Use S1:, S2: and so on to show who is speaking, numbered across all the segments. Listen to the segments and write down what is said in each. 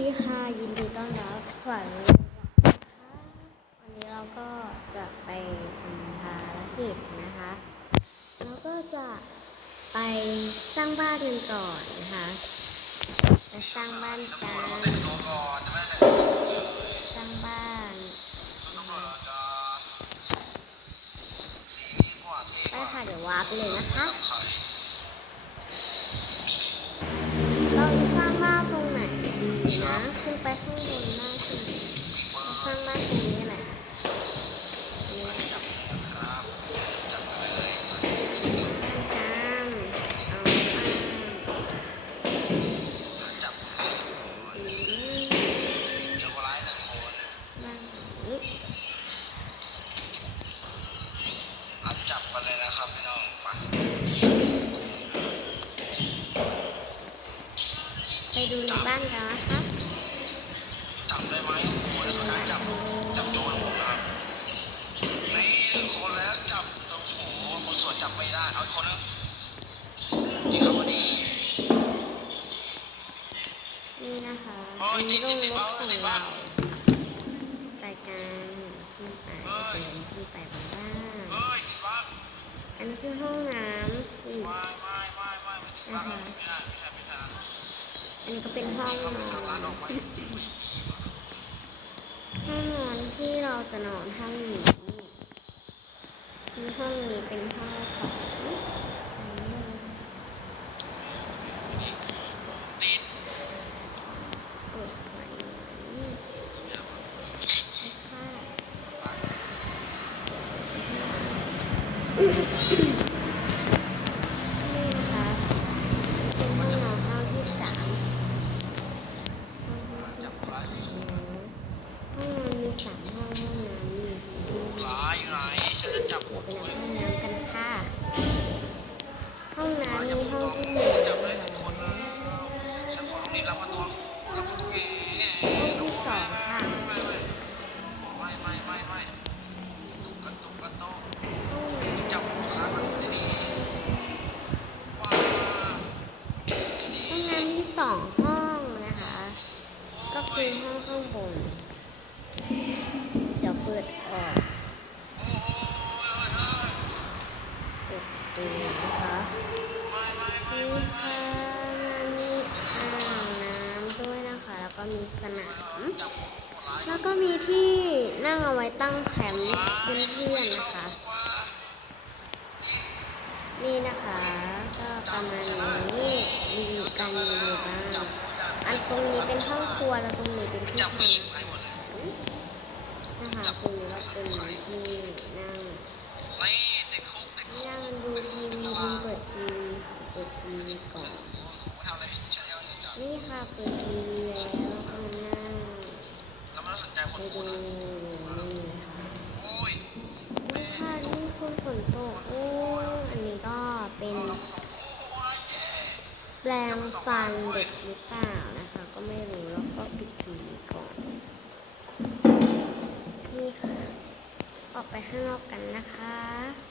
S1: ดีค่ะ ยินดีต้อนรับขวัญนะคะวันนี้เราก็จะไปทำภารกิจนะคะแล้วก็จะไปสร้างบ้านกันก่อนนะคะจะสร้างบ้านกันสร้างบ้านไปค่ะเดี๋ยววาร์ปเลยนะคะ ข้างบน เดี๋
S2: ยวเปิ
S1: ดออกปิ
S2: ดตัว
S1: นะคะนี่ค่ะ
S2: มั
S1: นมีอ่างน้ำด้วยนะคะ แล้วก็มีสนาม แล้วก็มีที่นั่งเอาไว้ตั้งแคมป์เพื่อนๆนะคะ นี่นะคะ ก็ประมาณนี้ดีกันเลยบ้า
S2: ง
S1: อตรงนี้เป็นห้องครัวแล้วตรงนี้เป็นที่
S2: จับผู้หญิงไว้หมดเลย
S1: นะคะคือว่าเป็นที่นั่ง
S2: ไม่ติดคุกติดคุก
S1: นั่งดูทีวีดูเปิดทีวีเปิดทีวีก่อน
S2: นี่
S1: ค่ะเปิดทีวีแล้วก็นั่ง
S2: แล้วมันสนใจคนพู
S1: ดฝนตกโอ้อันนี้ก็เป็นแปลงฟันเด็กหรือเป ข้าอกกันนะคะ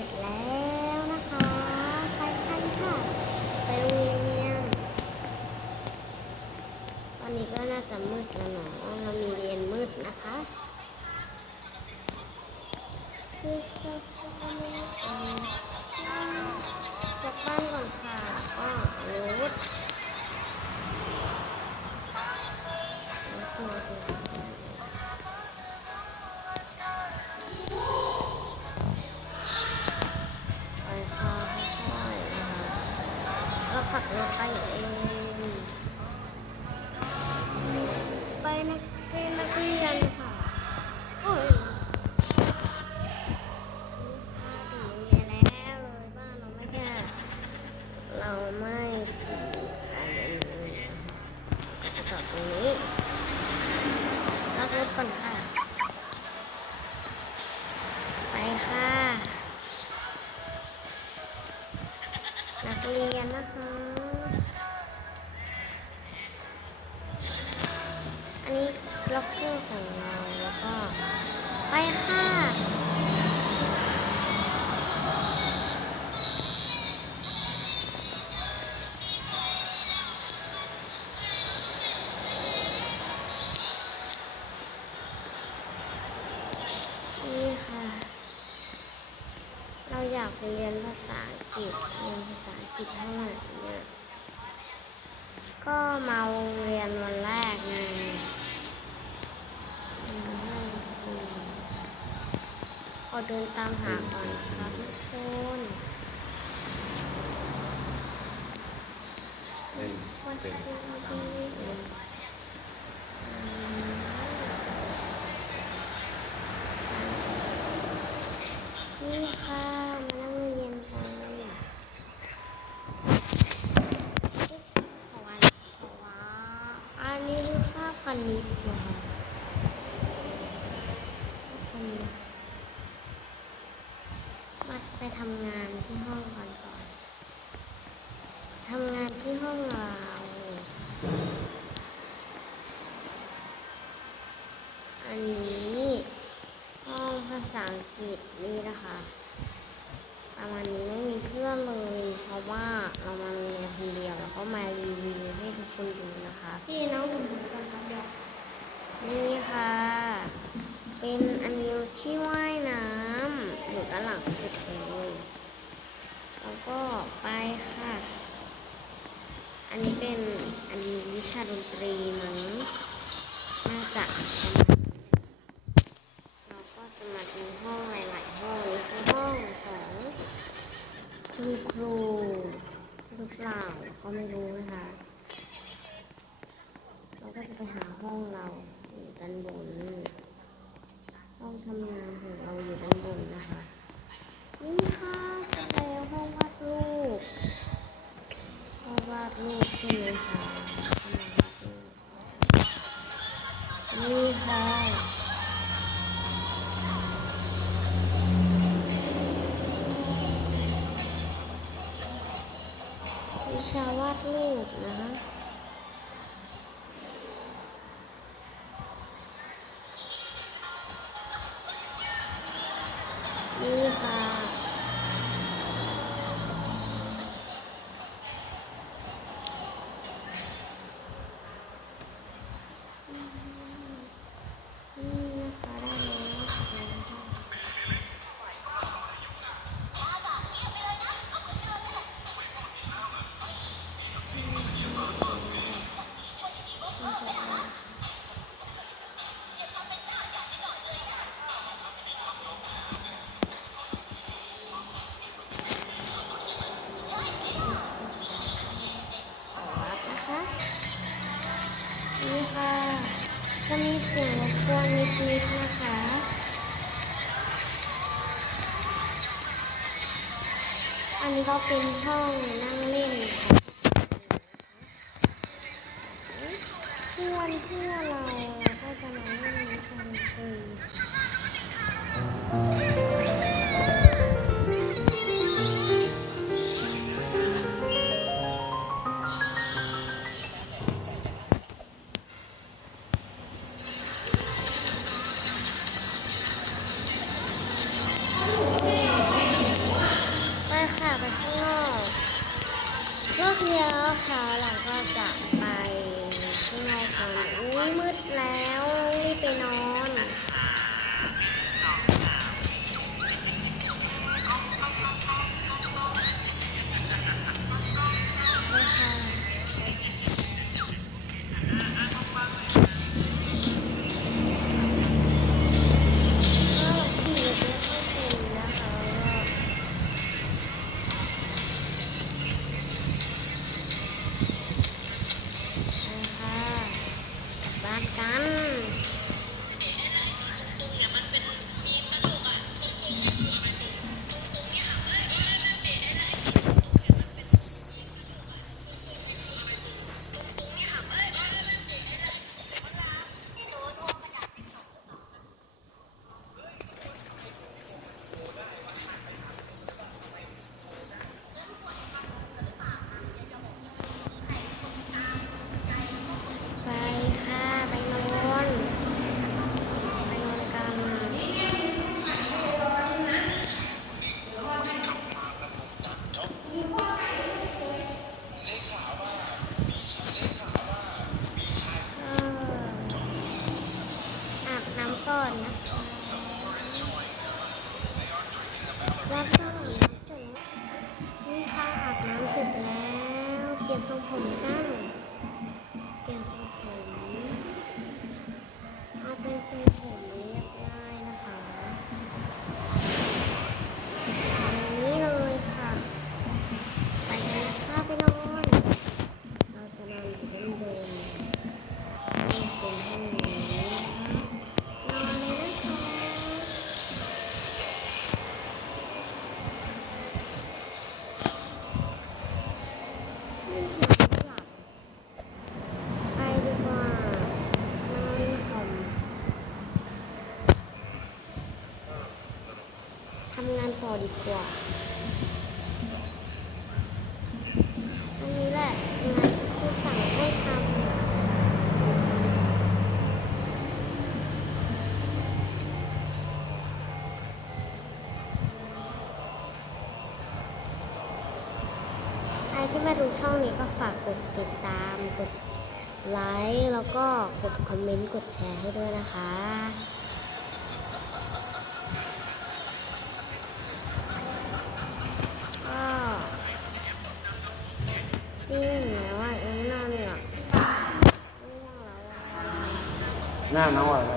S1: ร็จแล้วนะคะ
S2: ไปกัน
S1: ค่ะ ไปโรงเรียน ตอนนี้ก็น่าจะ
S2: มื
S1: ดแล้วหนาะเรามีเรียนมืดนะคะคือ เรียนภาษาอังกฤษเรียนภาษาอังกฤษเท่าไหร่เนี่ยก็มาโรงเรียนวันแรกไงขอเดินตามหาก่อนนะครับทุกคน
S3: เป็น
S1: เป็น เรามานี้ไม่มีเพื่อนเลยเพราะว่าเรามาเรียนคนเดียวแล้วก็มารีวิวให้ทุกคนดูนะคะพี่น้องผมผมกันครับเดียวนี่ค่ะ เป็นอันนี้ที่ว่ายน้ำอยู่ด้านหลังสุดเลยแล้วก็ไปค่ะ อันนี้เป็นอันนี้วิชาดนตรีมั้งน่าจะ 가는 경우 been home. เที่ยวค่ะหลังก็จะไปข้างนอกกันอุ้ยมืดแล้วรีบไปนอน ดูช่องนี้ก็ฝากกดติดตาม กดไลค์แล้วก็กดคอมเมนต์ กดแชร์ให้ด้วยนะคะ ก็ที่ไห
S3: น
S1: ว่าเอ็งนอน
S3: เนี่ย หน้า
S1: น้องอ่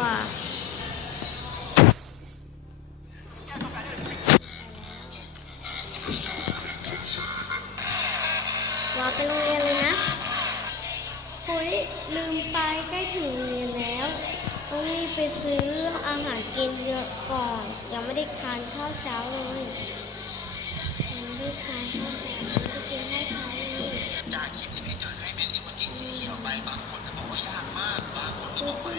S1: ว่าว้าไปโรงเรียนเลยนะโอ้ยลืมไปใกล้ถึงเรียนแล้ว ต้องรีบไปซื้ออาหารกินเยอะก่อน ยังไม่ได้ทานข้าวเช้าเลยยังไม่ได้ทานข้าวเช้าจ้กินข้าวเช้าเล
S2: จากคลิปที่พี่จุดให้เป็นอีโมจิที่เขียวไปบางคนก็บอกว่ายากมาก บางคนก็บอกว่า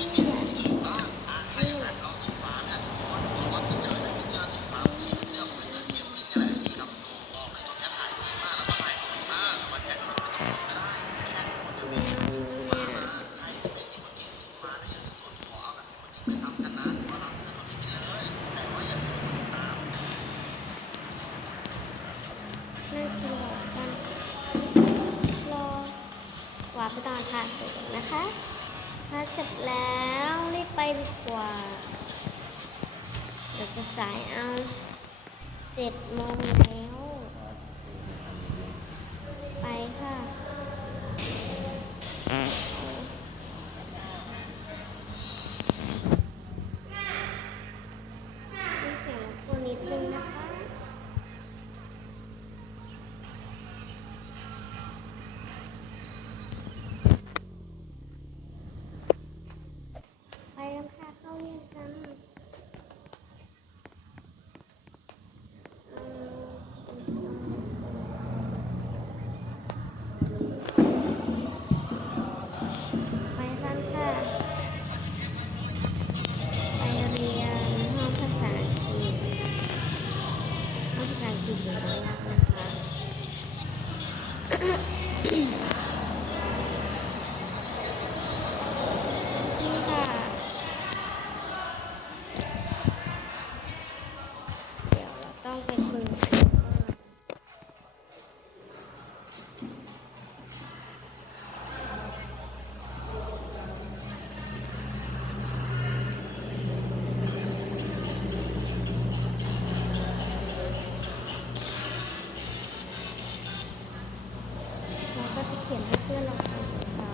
S2: ขียนให้เพื่อนเรงอ่านนะ
S1: คะ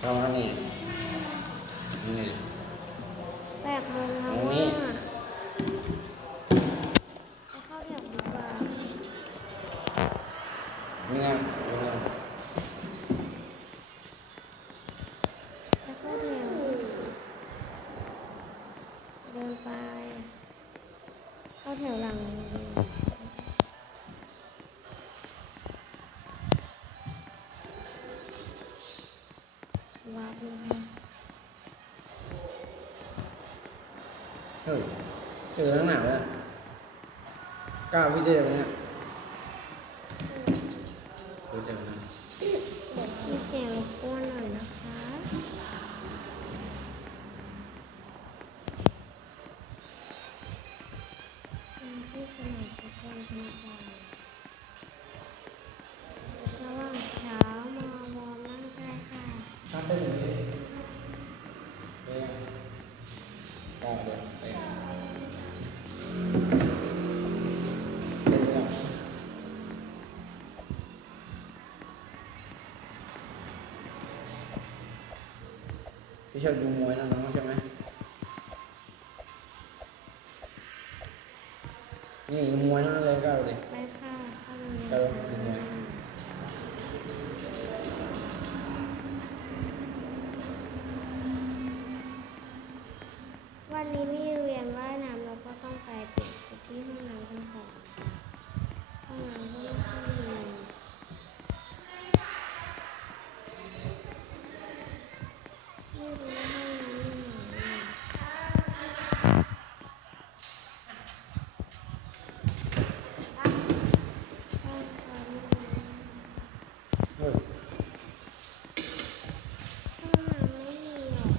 S1: เอาละนี่ เจอทั้งหนาวเนี่ยกล้าพี่เจ
S3: วันเนี้ยเคยเจอนะ
S1: เซลก็ ชอ
S3: บดูมวยนะน้องใช่ไหมนี่มวยนั่นเลยก็เอาเลย
S1: ไปค่ะเข้เรียนก็มวยวันนี้มี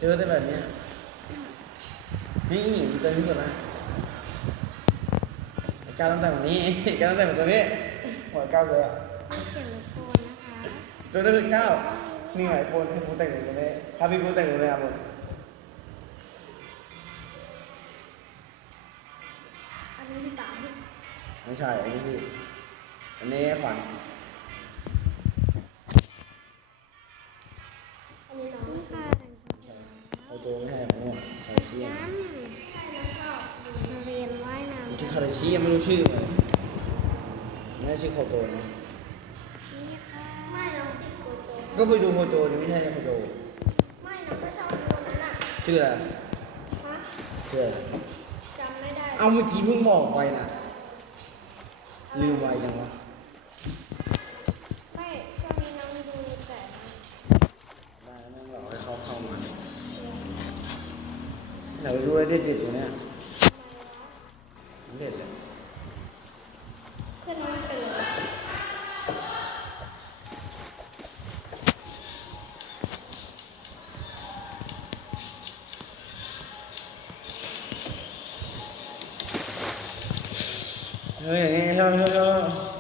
S1: อ
S3: แต่แบบเนี้ยนี่เต็มที่สุดละไอ้ก้าวต้องแต่งแบบนี้ไอ้ก้าวต้องแต่งแบบตัวนี้หัวก้าวเลยอะ
S1: มีเสียงรบกวนนะคะ
S3: ตัวนี้คือก้าวนี่ไงโปนให้กูแต่งแบบตัวนี้ถ้าพี่กูแต่งแบบนี้ครับผม
S1: อันนี้พี่ป๋าพี่
S3: ไม่ใช่อันนี้พี่อันนี้ขวัญ ชื่อคาราชิยังไม่รู้ชื่อเลยไม่ใช่ชื่อโคโตนะ
S1: นี่ค่ะไม่น้องติดโกโจ
S3: ก็ไปดูโคโตนี่ไม่ใช่โคโต
S1: ไม่น้องก็ชอบดูนั้นอะ
S3: ชื่ออะไร
S1: ฮะ
S3: ชื่ออะไร
S1: จำไม่ได้
S3: เอาเมื่อกี้เพิ่งบอกไปนะลืมไวจังวะ เฮ้ยอ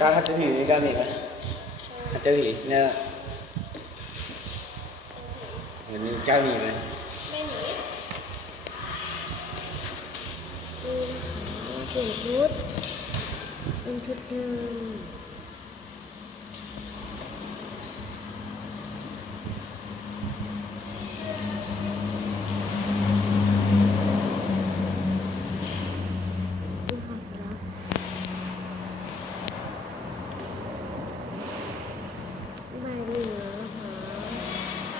S1: กา
S3: ทัดเจอผีนี่การหนีไหมทัดเจอผีเนี่ยเห็นมีกล้ารหนีไหม
S1: ไม่หนีนี่นะคะเป็นชุดเป็นชุดหนึ่งนี่ค่ะเสร็จแล้วบ่ายหนึ่งแล้วนะคะ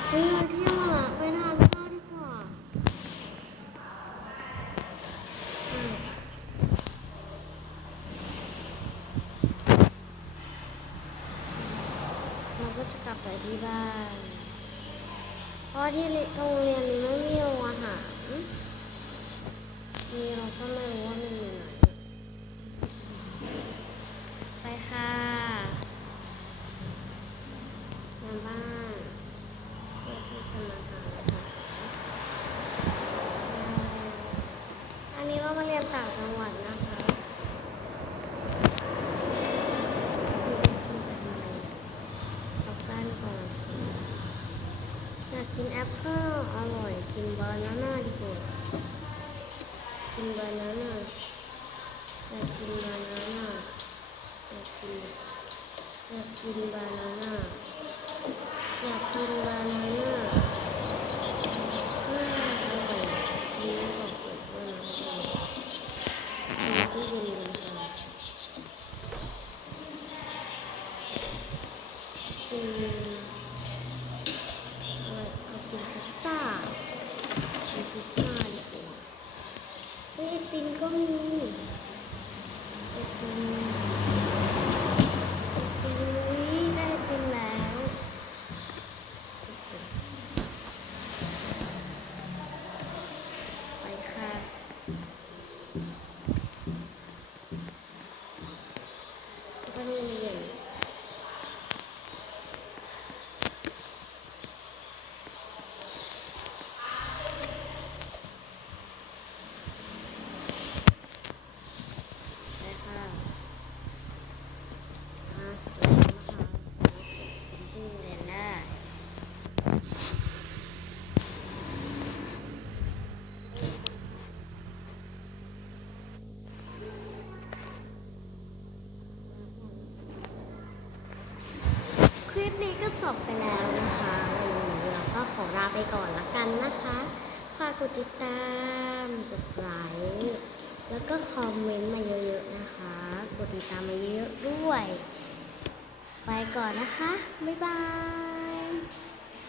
S1: เฮ้ยเราเที่ยงแล้วอะไปทานข้าวดีกว่าอืมเราก็จะกลับไปที่บ้าน เพราะที่โรงเรียนนี้ไม่มีโรงอาหาร มีเราก็ไม่รู้ว่ามันอยู่ไหน ไปค่ะมาบ้านเพื่อที่จะมาทานอาหารอันนี้เรามาเรียนต่างจังหวัดนะคะกลับบ้านก่อนอยากกินแอปเปิ้ลอร่อย กินบานาน่าดีกว่า กินบานาน่าอยากกินบานาน่าอยากกินอยากกินบานาน่าอยากกินบานาน่าน่าอร่อยกินแล้วก็เปิดด้วยนะกินที่เย็นๆค่ะกิน ลาไปก่อนละกันนะคะ ฝาก กดติดตาม กดไลค์แล้วก็คอมเมนต์มาเยอะๆนะคะ กดติดตามมาเยอะๆด้วย ไปก่อนนะคะ บ๊ายบาย